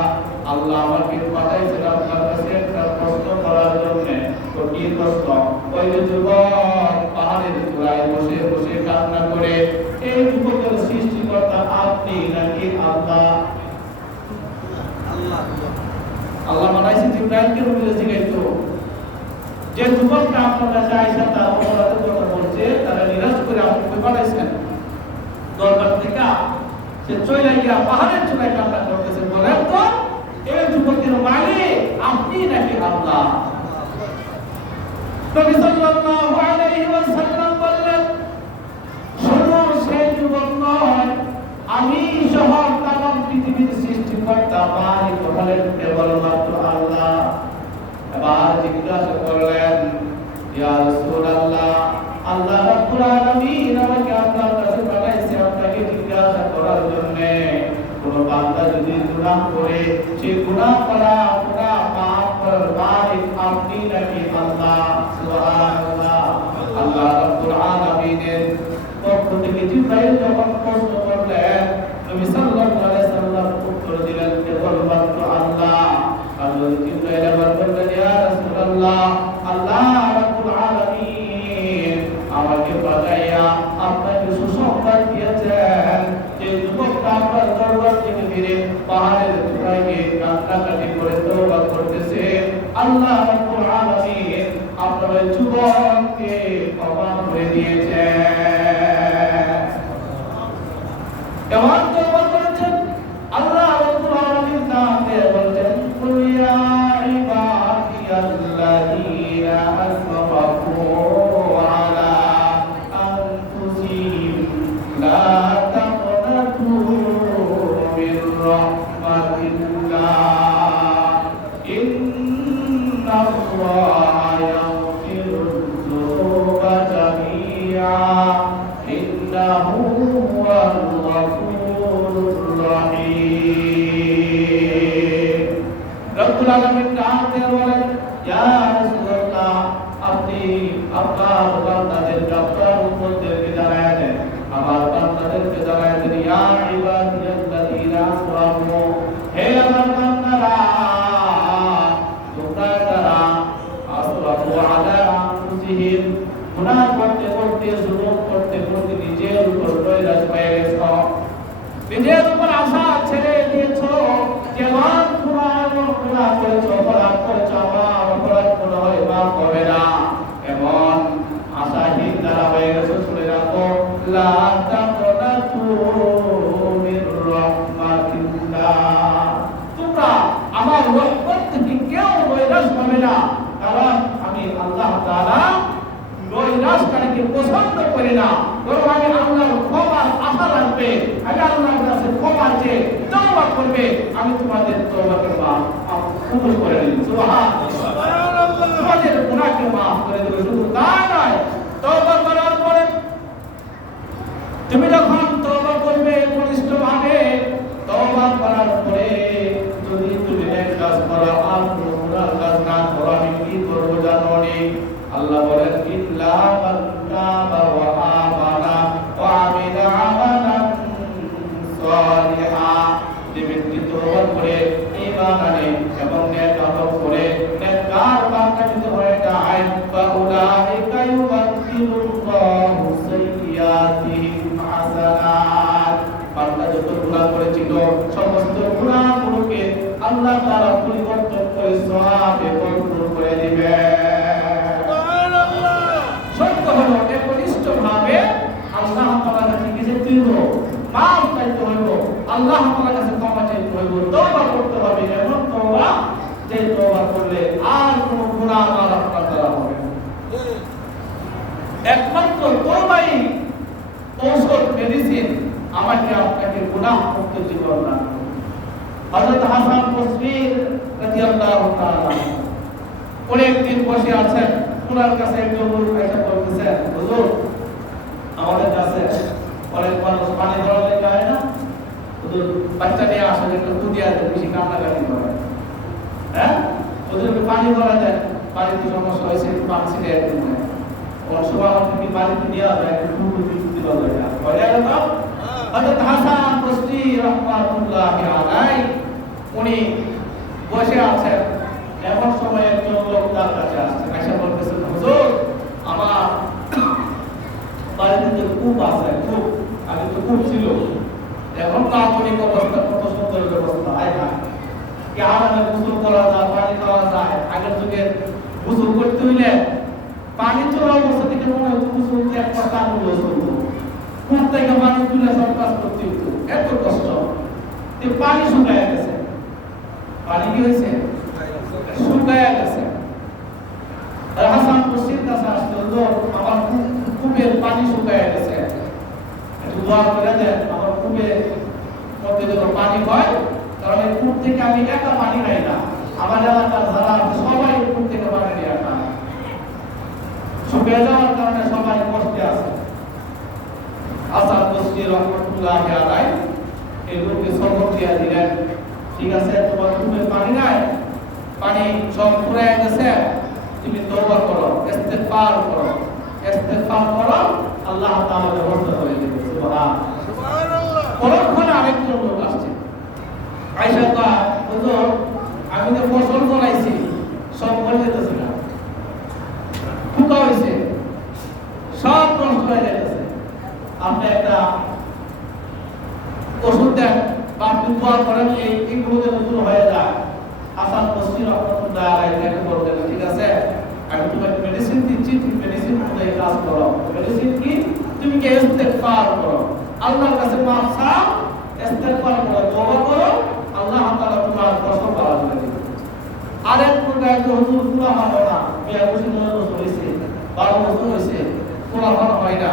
আল্লাহ আমাকে পাঠাইছেন আপনার কাছে একটা প্রশ্ন করার জন্য কঠিন প্রশ্ন ওই যুবক পাহাড়ের চূড়ায় বসে বসে কান্না করে এই যুবকের সৃষ্টিকর্তা আপনি নাকি আল্লাহ আল্লাহ আল্লাহ বানাইছেন জিবরাইলকে নবীজি জিজ্ঞাসা যে যুবকটা আপনার কাছে আইসা তার অপরাধের কথা বলছে তারা নিরাশ করে আপনাকে পাঠাইছেন দরবার থেকে সে চলে গিয়া পাহাড়ের চূড়ায় কান্না করতেছে বলেন তো এই যুবকের মালিক আপনি নাকি আল্লাহ নবী সাল্লাল্লাহু আলাইহি ওয়াসাল্লাম বললেন শুনো সেই যুবক নয় আমি সহ তামাম পৃথিবীর সৃষ্টিকর্তা মালিক হলেন কেবলমাত্র আল্লাহ এবার জিজ্ঞাসা করলেন ইয়া রাসূলুল্লাহ আল্লাহ রাব্বুল আলামিন আমাকে আপনার কাছে পাঠাইছে আপনাকে জিজ্ঞাসা করার জন্য কোন বান্দা যদি গুনাহ করে সে গুনাহ মাফ করার মালিক আপনি নাকি আল্লাহ সুবহানাল্লাহ আল্লাহ রাব্বুল আলামিনের পক্ষ থেকে জিবরাইল যখন প্রশ্ন করলেন নবী সাল্লাল্লাহু আলাইহি সাল্লাম উত্তর দিলেন কেবলমাত্র আল্লাহ হযরত জিবরাইল আবার বললেন ইয়া রাসূলুল্লাহ আল্লাহ রাব্বুল আলামিন আমাকে পাঠাইয়া আপনাকে সুসংবাদ দিয়েছেন যে যুবকটা আপনার দরবার থেকে ফিরে পাহাড়ের চূড়ায় গিয়ে কান্নাকাটি করে তওবা করতেছে আল্লাহ রাব্বুল আলামিন আপনার যুবককে ক্ষমা করে দিয়েছেন কেমন তওবা করেছেন আল্লাহ রাব্বুল আলামিন তাকে বলেন কুল ইয়া ইবাদিয়াল্লাযীনা আসরাফু আলা আনফুসিহিম লা তাকনাতু মির রাহমাতিল্লাহ ইন্নাল্লাহা ইয়াগফিরুয যুনুবা জামিআ ইন্নাহু হুয়াল গফুরুর রহিম রব্বুল আলামিন ডাকতে বলেন ইয়া রাসূলুল্লাহ আপনি আপনার বান্দাদেরকে আপনার উম্মতদেরকে জানায় দেন আমার বান্দাদেরকে জানায় দেন ইয়া ইবাদিয়াল্লাযীনা আসরাফু হে আমার বান্দারা তোমরা যারা আসরাফু আলা আনফুসিহিম গুনাহ করতে করতে জুলুম করতে করতে নিজের উপর নৈরাশ হয়ে গেছো নিজের উপর আশা ছেড়ে দিয়েছো যেমন গুনাহ করেছো অপরাধ করেছো আমার অপরাধ মনে হয় মাফ হবে না এমন আশাহীন দ্বারা হয়ে গেছো শুনে রাখো লা তাকনাতু মির রাহমাতিল্লাহ তোমরা আমার রহমত থেকে কেউ নৈরাশ হবে না কারণ আমি আল্লাহ তাআলা নৈরাশকারীকে পছন্দ করি না বরং আমি আল্লাহর ক্ষমার আশা রাখবে আমি আল্লাহর কাছে ক্ষমা চেয়ে তওবা করবে আমি তোমাদের তওবাকে মাফ কবুল করে নিব সুবহানাল্লাহ তোমাদের গুনাহকে মাফ করে দেব শুধু তা নয় তওবা করার পরে তুমি যখন তওবা করবে পরিষ্কারভাবে তওবা করার পরে যদি তুমি নেক কাজ করো আর গুনাহ কাজ না করো আমি আল্লাহ বলেন ইল্লা মান তাবা ওয়া আমানা ওয়া আমিলা আমালান সালিহা, যে ব্যক্তি তওবা করে ঈমান আনে এবং নেক আমল করে নেককার বান্দা যদি হয়ে যায় ফাউলাইকা ইউবাদদিলুল্লাহু সাইয়্যাতিহিম হাসানাত, বান্দা যত গুনাহ করেছিল সমস্ত গুনাহগুলোকে আল্লাহ তাআলা পরিবর্তন করে সওয়াবে পরিণত করে দিবেন। সুবহানাল্লাহ। সত্য হলো একনিষ্ঠভাবে আল্লাহ তাআলার কাছে যেতে হবে, মাফ চাইতে হবে, আল্লাহ তাআলার কাছে ক্ষমা চাইতে হবে, তওবা করতে হবে। এমন তওবা যে তওবা করলে আর কোনো গুনাহ আর আপনার দ্বারা হবে না। একমাত্র তওবাই ঔষধ, মেডিসিন আমাকে আপনাকে গুনাহ মুক্ত জীবন দান করে। হযরত হাসান বসরি রাদিয়াল্লাহু তাআলা অনেক দিন বসে আছেন, ওনার কাছে একজন লোক এসে বলতেছে, হুজুর আমাদের কাছে অনেক মানুষ পানি ধরালে যায় না, হুজুর বাচ্চা নিয়ে আসলে একটু দুধিয়া বেশি কান্নাকাটি করে, হ্যাঁ হুজুর পানি ধরা যায়, বাড়িতে সমস্যা হয়েছে একটু পানি ছিটে একটু নেয়, ওর সবার কি বাড়িতে দেওয়া যায় একটু দুধ দিতে পারবে না, হয়ে গেল। হযরত হাসান বসরি রাহমাতুল্লাহি আলাইহি উনি বসে আছেন, এমন সময় একজন লোক তার কাছে আসছে, এসে বলতেছেন, হুজুর আমার বাড়িতে কূপ আছে, কূপ আগে তো কূপ ছিল, এখন তো আধুনিক অবস্থা, কত সুন্দর ব্যবস্থা, আয় না কি আরামে গোসল করা যায়, পানি খাওয়া যায়। আগের যুগে গোসল করতে হইলে পানি চলা অবস্থা থেকে মনে হতো গোসল এক পাতা আঙুল চলতো, কূপ থেকে পানি তুলে সব কাজ করতে হতো, এত কষ্ট। পানি শুকায় গেছে, পানি কি হয়েছে, শুকায় গেছে। হাসান বসরির কাছে আসতে হতো, আমার কূপের পানি শুকায় গেছে, একটু দোয়া করে দেন, আমার কূপের মধ্যে যখন পানি হয়, কারণ এই কূপ থেকে আমি একা পানি খাই না, আমার এলাকার যারা সবাই কূপ থেকে পানি নিয়ে আসা, শুকিয়ে যাওয়ার কারণে সবাই কষ্টে আছে। হাসান বসরি রাহমাতুল্লাহি আলাইহি এই লোককে সবক দিয়ে দিলেন, ঠিক আছে তোমার কূপের পানি নাই, পানি সব ফুরায় গেছে, তুমি তওবা করো, ইস্তেগফার করো, ইস্তেগফার করো, আল্লাহ তাআলা ব্যবস্থা করে দিবেন। সুবহানাল্লাহ। পরক্ষণে আরেকজন লোক আসছে, আয়েশা কয়, হুজুর আমি তো ফসল ফলাইছি, সব মরে যেতেছে না, পোকা হয়েছে, সব নষ্ট হয়ে যাচ্ছে, আপনি একটা ওষুধ দেন বা আপনি দোয়া করেন এইগুলো যেন দূর হয়ে যায়। হাসান বসরি রাহমাতুল্লাহি আলাইহি বললেন, ঠিক আছে আমি তোমাকে মেডিসিন দিচ্ছি, তুমি মেডিসিন অনুযায়ী কাজ করো। মেডিসিন কি, তুমি কি ইস্তেগফার করো, আল্লাহর কাছে মাফ চাও, ইস্তেগফার করো, তওবা করো, আল্লাহ তাআলা তোমার ফসল ভালো করে দিবেন। আরেক প্রকার তো হুজুর পুরা হবে না, বিয়া বছর হয়েছে, 12 বছর হয়েছে, পুরা ভালো হয় না,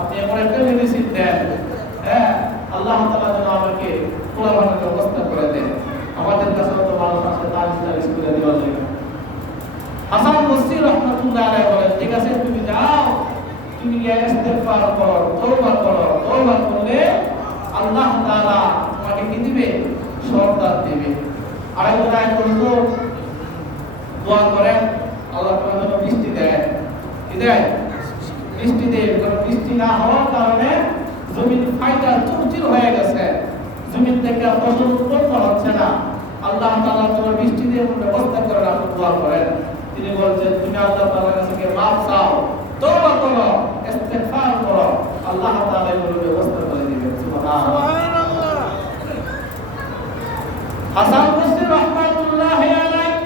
আপনি এমন একটা মেডিসিন দেন, হ্যাঁ আল্লাহ তাআলা যেন আমাকে পুরা ভালো ব্যবস্থা করে দেন। আমাদের কাছে তো মানুষ আছে, তার করে দেওয়া যায়। হাসান বসরি রাহমাতুল্লাহি আলাইহি বলেন, ঠিক আছে তুমি যাও, তুমি ইস্তেগফার করো, তওবা করো, তওবা করলে আল্লাহ তাআলা তোমাকে কি দিবে, সরদার দিবে। আরেকজন আয়াতুল দোয়া করেন, আল্লাহ তাআলা যেন বৃষ্টি দেয়, কি দেয়, বৃষ্টি দেয়। কারণ বৃষ্টি না হওয়ার কারণে জমিন ফাইটা চৌচির হয়ে গেছে, জমিন থেকে ফসল উৎপন্ন হচ্ছে না, আল্লাহ তাআলা তোমার বৃষ্টি দিয়ে ব্যবস্থা করে আপনি দোয়া করেন। তিনি বলছেন, তুমি আল্লাহ তাআলার কাছে গিয়ে মাফ চাও, তওবা করো, ইস্তেগফার করো, আল্লাহ তাআলা এর ব্যবস্থা করে দিবেন। সুবহানাল্লাহ। হাসান বসরি রাহমাতুল্লাহি আলাইহি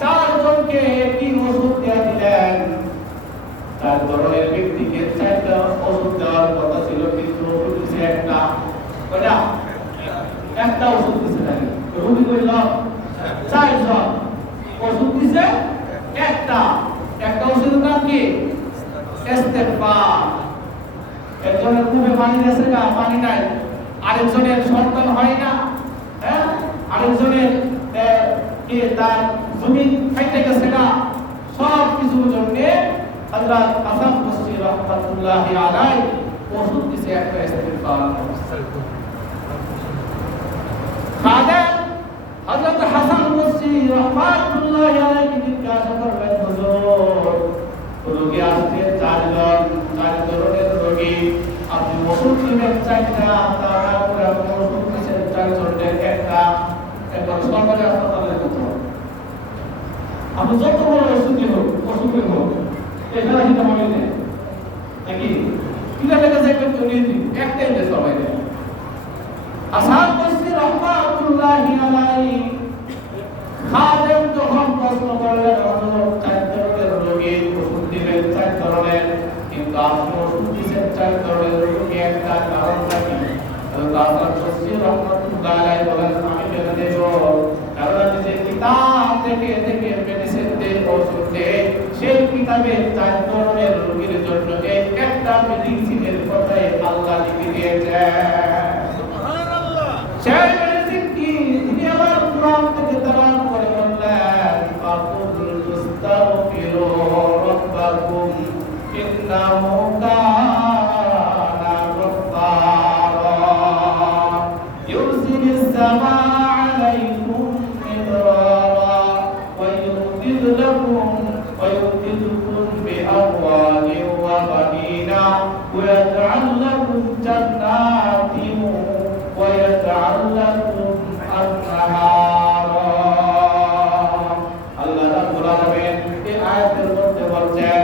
চারজনকে একই ওষুধ দিয়ে দিলেন। চার ধরনের ব্যক্তিকে চারটা ওষুধ দেওয়ার কথা ছিল, কিন্তু ওষুধ দিয়েছে একটা, কয়টা, একটা ওষুধ দিয়েছে নাকি, রোগী কইল চারজন, ওষুধ দিয়েছে একটা, একটা ওষুধের নাম কি, ইস্তেগফার। একজনের কূপে পানি গেছে না, পানি নাই, আরেকজনের সন্তান হয় না, হ্যাঁ আরেকজনের কি তার জমিন খাইতে গেছে না, সব কিছুর জন্য হযরত হাসান বসরি রাহমাতুল্লাহি আলাইহি ওষুধ দিয়েছে একটা, ইস্তেগফার। খাদেম হযরত হাসান বসরি রাহমাতুল্লাহি আলাইহি জিজ্ঞাসা করলেন, হুজুর সরকারি হাসপাতালে করতে হবে। আপনি যত বড় অসুখী হোক এখানে কিন্তু আমি নেই নাকি কিনা লেগে যাইবেন উনি একটাই দেশ সবাই নেই। হাসান বসরি রহমাতুল্লাহি আলাইহি খাদেম যখন প্রশ্ন করলেন হযরত চার ধরনের রোগীর ওষুধ দিবেন চার ধরনের, কিন্তু আপনি ওষুধ দিচ্ছেন চার ধরনের রোগী একটা কারণ নাকি? হাসান বসরি রহমাতুল্লাহি আলাইহি বলেন আমি বলে দেব, কারণ আমি যে কিতাব থেকে মেডিসিন দেই ওষুধ দেই সেই কিতাবে চার ধরনের রোগীর জন্য এই একটা মেডিসিনের কথাই আল্লাহ লিখে দিয়েছেন। সুবহানাল্লাহ। সেই মেডিসিন কি? তিনি আমার কোরআন থেকে তালাওয়াত করে বললেন ফাকুল তুস্তাগফিরু রাব্বাকুম ইন্নাহু কানা গফফারা ইউরসিলিস সামাআ আলাইকুম মিদরারা ওয়া يمددكم بأموال وبنين ويجعل لكم جنات ويجعل لكم أنهارا। আল্লাহ রাব্বুল আলামিন এই আয়াতের মধ্যে বলছেন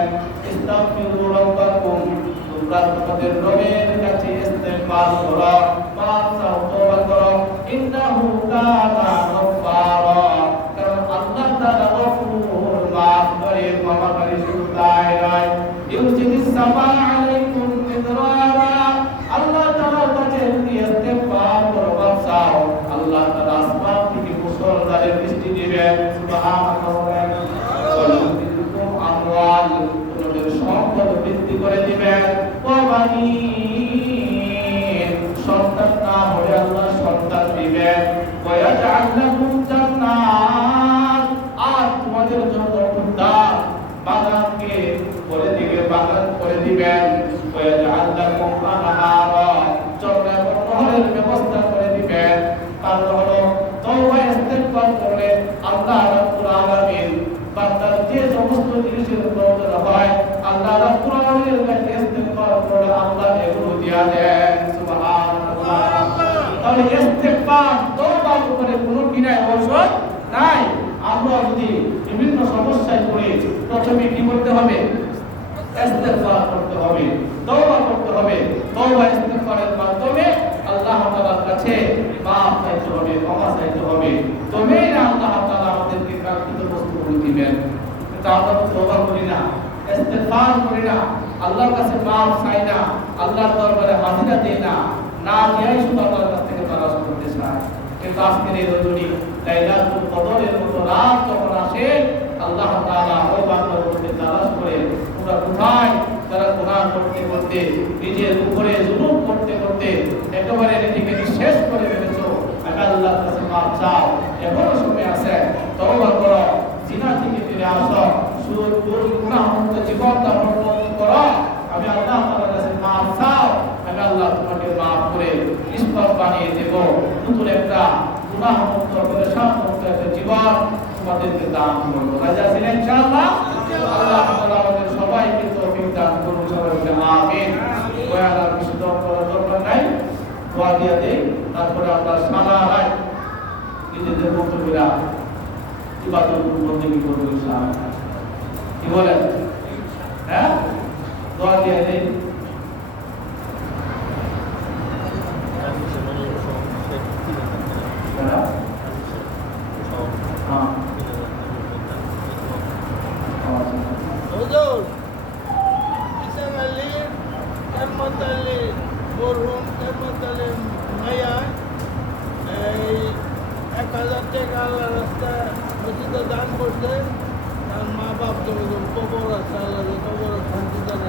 ইস্তাগফিরু রাব্বাকুম, তোমরা তোমাদের রবের কাছে ইস্তেগফার করো, মাফ চাও, তওবা করো, ইন্নাহু কানা গফফারা, কারণ আল্লাহ তাআলা গফুর, মাফ করে, ক্ষমা করে, শুধু তাই নয় ইউরসিলিস সামাআ আলাইকুম মিদরারা, আল্লাহ তাআলার কাছে ইস্তেগফার করো, মাফ চাও, আল্লাহ তাআলা আসমান থেকে মুষলধারে বৃষ্টি দিবেন। সুবহানাল্লাহ। আমওয়াল, তোমাদের সম্পদ বৃদ্ধি করে দিবেন। ওয়াবানিন, সন্তান না হলে আল্লাহ সন্তান দিবেন। ওয়ায়াজআল লাকুম জান্নাত, আর তোমাদের জন্য উদ্যান বাগানকে বাগান করে দিবেন। ওয়ায়াজআল লাকুম আনহারা, ঝর্ণা নহরের ব্যবস্থা করে দিবেন। কারণ হলো তওবা ইস্তেগফার করলে আল্লাহ রাব্বুল আলামিন বান্দার যে সমস্ত জিনিসের প্রয়োজন হয় আল্লাহ রাব্বুল আলামিনের কাছে ইস্তেগফার করলে আল্লাহ এগুলো দিয়া দেন। সুবহানাল্লাহ। তাহলে ইস্তেগফার তওবা করে কোনো কিনায় ঔষধ নাই। আমরা যদি বিভিন্ন সমস্যায় পড়ে প্রথমে কি করতে হবে? ইস্তেগফার করতে হবে, তওবা করতে হবে। তওবা ইস্তেগফারের মাধ্যমে আল্লাহ তাআলার কাছে মাফ চাইতে হবে, ক্ষমা চাইতে হবে। তবেই না আল্লাহ তাআলা আমাদেরকে কাঙ্ক্ষিত বস্তুগুলো দিবেন। কিন্তু আমরা তওবা করি না, ইস্তেগফার করি না, আল্লাহর কাছে মাফ চাই না, আল্লাহর দরবারে হাজিরা দেই না, না দিয়াই শুধু আল্লাহর কাছ থেকে তালাশ করতে চাই। কিন্তু আজকের এই রজনী লাইলাতুল কদরের মতো রাত যখন আসে আল্লাহ তাআলা ওই বান্দার মধ্যে তালাশ করে তোমরা কোথায়, তারা গুনাহ করতে করতে নিজের উপরে জুলুম করতে করতে একেবারে নিজেকে শেষ করে ফেলেছো, আল্লাহর কাছে মাফ চাও, এখনো সময় আছে, তওবা করো, জিনা থেকে ফিরে আসো, সুদ ঘুষ গুনাহ মুক্ত জীবন ধারণ করো। আমি আল্লাহ তাআলার কাছে মাফ চাও, আমি আল্লাহ তোমাকে মাফ করে নিষ্পাপ বানিয়ে দেব, নতুন একটা গুনাহ মুক্ত পেরেশান মুক্ত একটা জীবন তোমাদেরকে দান করবো। রাজা ছিলেন ইনশাআল্লাহ। আল্লাহ তাআলা আমাদের সবাইকে তৌফিক দান করুন, সবাই বলে আমিন। ওয়ালা বিশুদ্ধ করার দরকার নাই, দোয়া দিয়ে দেই, তারপরে আমরা সারা রাত নিজেদের বক্তব্যরা ইবাদত বন্দেগী করবো ইনশাআল্লাহ। কি বলেন? হ্যাঁ, দোয়া দিয়ে দেই। দান করছে, তার মা বাপ কবর আছে, আল্লাহ কবর শান্তি দান